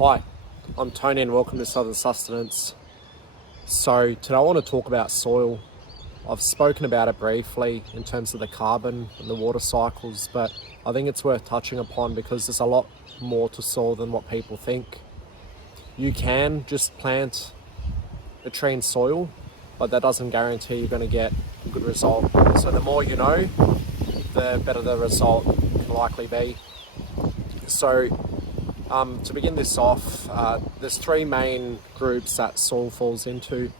Hi, I'm Tony and welcome to Sustenance. So today I want to talk about soil. I've spoken about it briefly in terms of the carbon and the water cycles, but I think it's worth touching upon because there's a lot more to soil than what people think. You can just plant a tree in soil, but that doesn't guarantee you're going to get a good result. So the more you know, the better the result can likely be. So to begin this off, there's three main groups that soil falls into.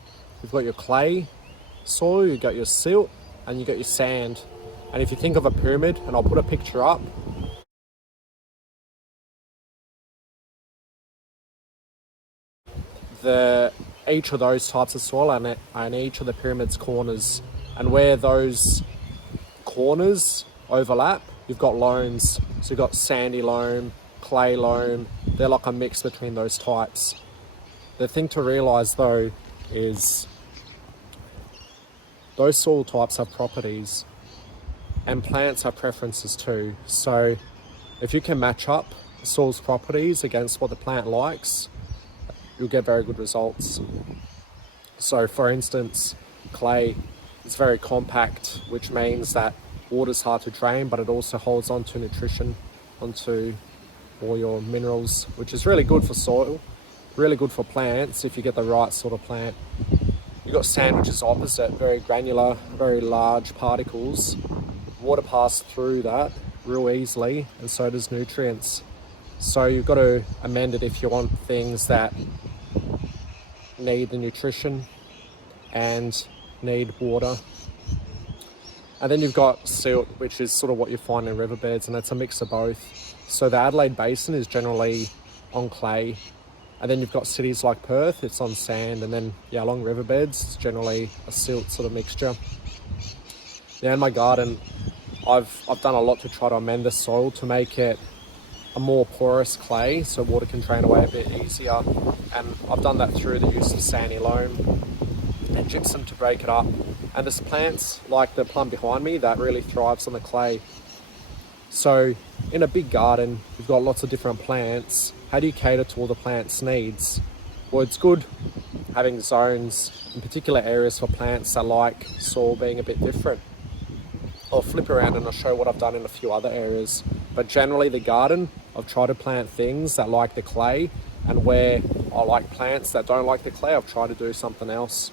You've got your clay soil, you've got your silt, and you've got your sand. And if you think of a pyramid, and I'll put a picture up, each of those types of soil and each of the pyramid's corners. And where those corners overlap, you've got loams. So you've got sandy loam, clay loam. They're like a mix between those types. The thing to realise though is those soil types have properties and plants have preferences too. So if you can match up soil's properties against what the plant likes, you'll get very good results. So for instance, clay is very compact, which means that water's hard to drain, but it also holds on to nutrition, onto all your minerals, which is really good for soil, really good for plants if you get the right sort of plant. You've got sand, which is opposite, very granular, very large particles. Water passes through that real easily, and so does nutrients. So you've got to amend it if you want things that need the nutrition and need water. And then you've got silt, which is sort of what you find in riverbeds, and it's a mix of both. So the Adelaide Basin is generally on clay, and then you've got cities like Perth, it's on sand, and then along riverbeds, it's generally a silt sort of mixture. Now in my garden, I've done a lot to try to amend the soil to make it a more porous clay so water can drain away a bit easier, and I've done that through the use of sandy loam and gypsum to break it up. And there's plants like the plum behind me that really thrives on the clay. So in a big garden, you've got lots of different plants. How do you cater to all the plants' needs? Well, it's good having zones in particular areas for plants that like soil being a bit different. I'll flip around and I'll show what I've done in a few other areas. But generally the garden, I've tried to plant things that like the clay, and where I like plants that don't like the clay, I've tried to do something else.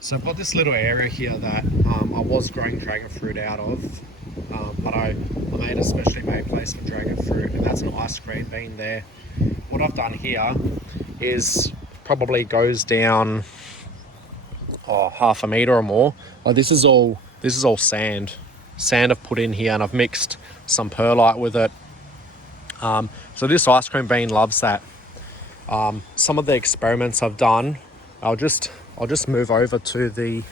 So I've got this little area here that I was growing dragon fruit out of, but I made a specially made place for dragon fruit, and that's an ice cream bean there. What I've done here is probably goes down half a metre or more. This is all sand I've put in here, and I've mixed some perlite with it. So this ice cream bean loves that. Some of the experiments I've done, I'll just move over to the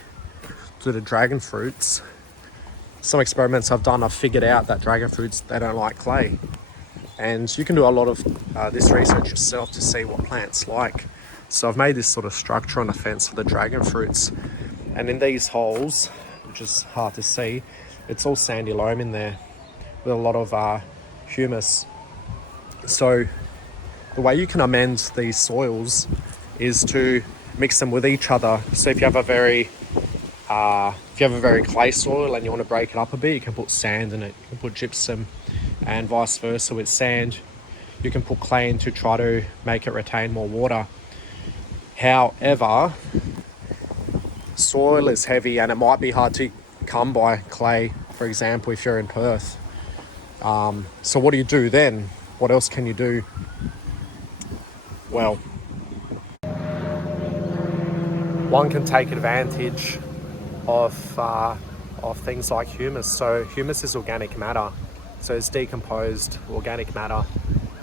dragon fruits. Some experiments I've done, I've figured out that dragon fruits, they don't like clay. And you can do a lot of this research yourself to see what plants like. So I've made this sort of structure on the fence for the dragon fruits. And in these holes, which is hard to see, it's all sandy loam in there with a lot of humus. So the way you can amend these soils is to mix them with each other. So if you have a very clay soil and you want to break it up a bit, you can put sand in it, you can put gypsum, and vice versa with sand. You can put clay in to try to make it retain more water. However, soil is heavy and it might be hard to come by clay, for example, if you're in Perth. So what do you do then? What else can you do? Well, one can take advantage of things like humus. So humus is organic matter, so it's decomposed organic matter.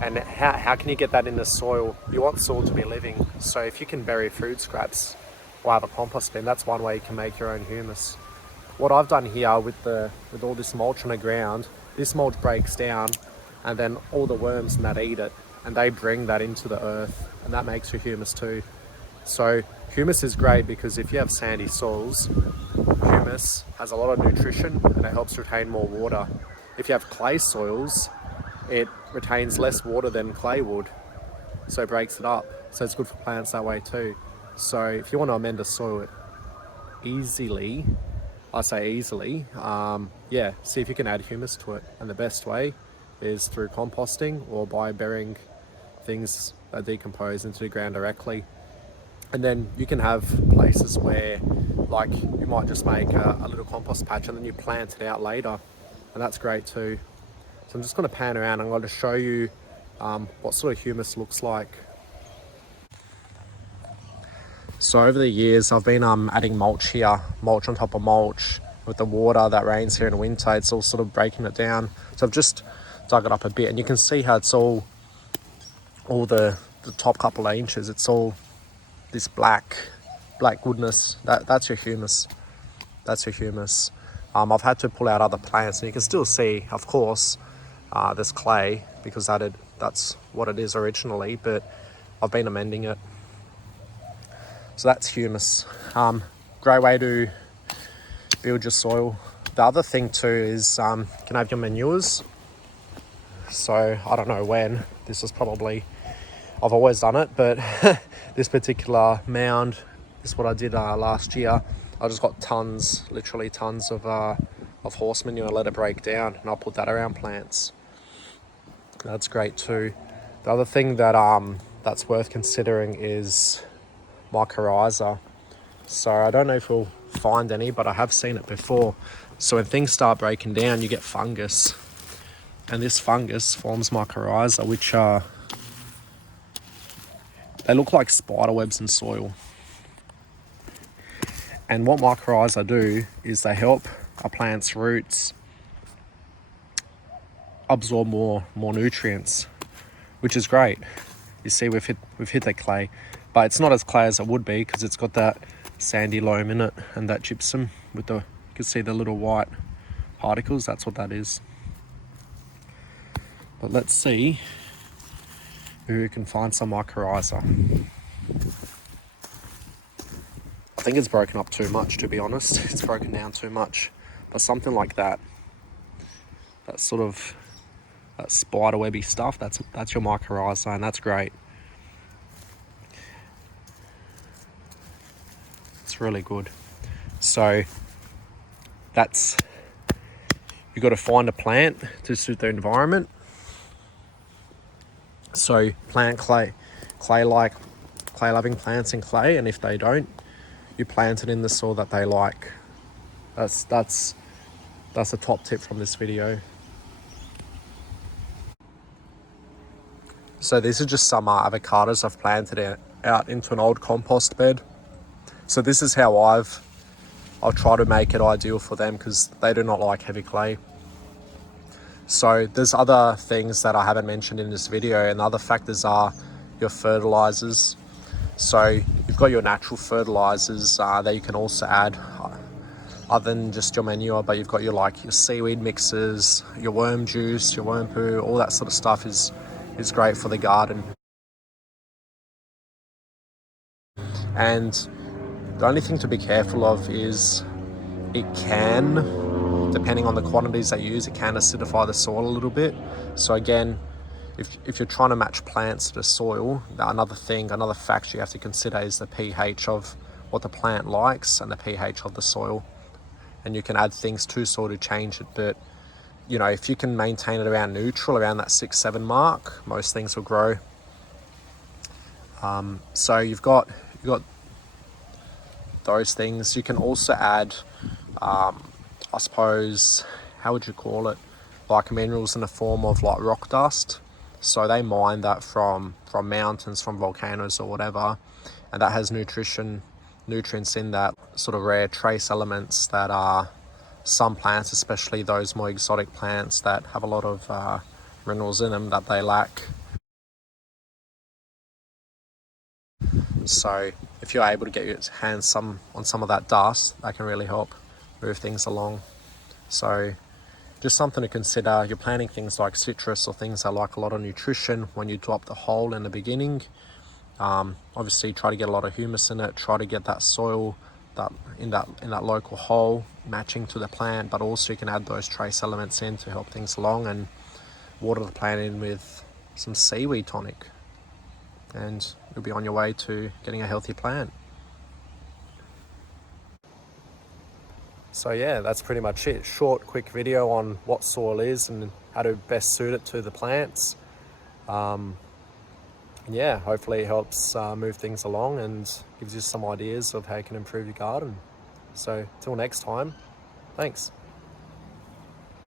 And how can you get that in the soil? You want soil to be living, so if you can bury food scraps or have a compost bin, that's one way you can make your own humus. What I've done here with all this mulch on the ground, this mulch breaks down, and then all the worms in that eat it, and they bring that into the earth, and that makes your humus too. So humus is great because if you have sandy soils, humus has a lot of nutrition and it helps retain more water. If you have clay soils, it retains less water than clay would, so it breaks it up. So it's good for plants that way too. So if you want to amend a soil easily, I say easily, yeah, see if you can add humus to it. And the best way is through composting or by burying things that decompose into the ground directly. And then you can have places where, like, you might just make a little compost patch and then you plant it out later, and that's great too. So I'm just going to pan around. I'm going to show you what sort of humus looks like. So over the years, I've been adding mulch here, mulch on top of mulch. With the water that rains here in winter, it's all sort of breaking it down. So I've just dug it up a bit, and you can see how it's all the top couple of inches, it's all this black goodness. That's your humus. That's your humus. I've had to pull out other plants, and you can still see, of course, there's clay because that's what it is originally, but I've been amending it. So that's humus. Great way to build your soil. The other thing too is you can have your manures. So I don't know when, this is probably, I've always done it, but this particular mound is what I did last year. I just got tons, literally tons of horse manure, let it break down, and I'll put that around plants. That's great too. The other thing that that's worth considering is mycorrhizae. So I don't know if we'll find any, but I have seen it before. So when things start breaking down, you get fungus, and this fungus forms mycorrhizae, which they look like spider webs in soil. And what mycorrhizae do is they help a plant's roots absorb more nutrients, which is great. You see, we've hit the clay, but it's not as clay as it would be because it's got that sandy loam in it and that gypsum with you can see the little white particles. That's what that is. But let's see if we can find some mycorrhizae. I think it's broken up too much, to be honest. It's broken down too much. But something like that, that sort of that spider webby stuff, that's your mycorrhizae, and that's great. It's really good. So that's, you've got to find a plant to suit the environment. So plant clay loving plants in clay, and if they don't, you plant it in the soil that they like. That's a top tip from this video. So these are just some avocados I've planted out into an old compost bed. So this is how I'll try to make it ideal for them, because they do not like heavy clay. So there's other things that I haven't mentioned in this video, and other factors are your fertilizers. So you've got your natural fertilizers that you can also add other than just your manure, but you've got your seaweed mixes, your worm juice, your worm poo, all that sort of stuff is great for the garden. And the only thing to be careful of is it can, depending on the quantities that you use, it can acidify the soil a little bit. So again, if you're trying to match plants to the soil, another factor you have to consider is the pH of what the plant likes and the pH of the soil. And you can add things to soil to change it, but you know, if you can maintain it around neutral, around that 6-7 mark, most things will grow. So you've got those things. You can also add, I suppose, how would you call it? Like minerals in the form of like rock dust. So they mine that from mountains, from volcanoes or whatever, and that has nutrients in that, sort of rare trace elements that are some plants, especially those more exotic plants that have a lot of minerals in them, that they lack. So if you're able to get your hands on some of that dust, that can really help move things along. So just something to consider. You're planting things like citrus or things that like a lot of nutrition. When you drop the hole in the beginning, obviously try to get a lot of humus in it, try to get that soil in that local hole matching to the plant, but also you can add those trace elements in to help things along. And water the plant in with some seaweed tonic, and you'll be on your way to getting a healthy plant. So yeah, that's pretty much it. Short, quick video on what soil is and how to best suit it to the plants. Yeah, hopefully it helps move things along and gives you some ideas of how you can improve your garden. So till next time, thanks.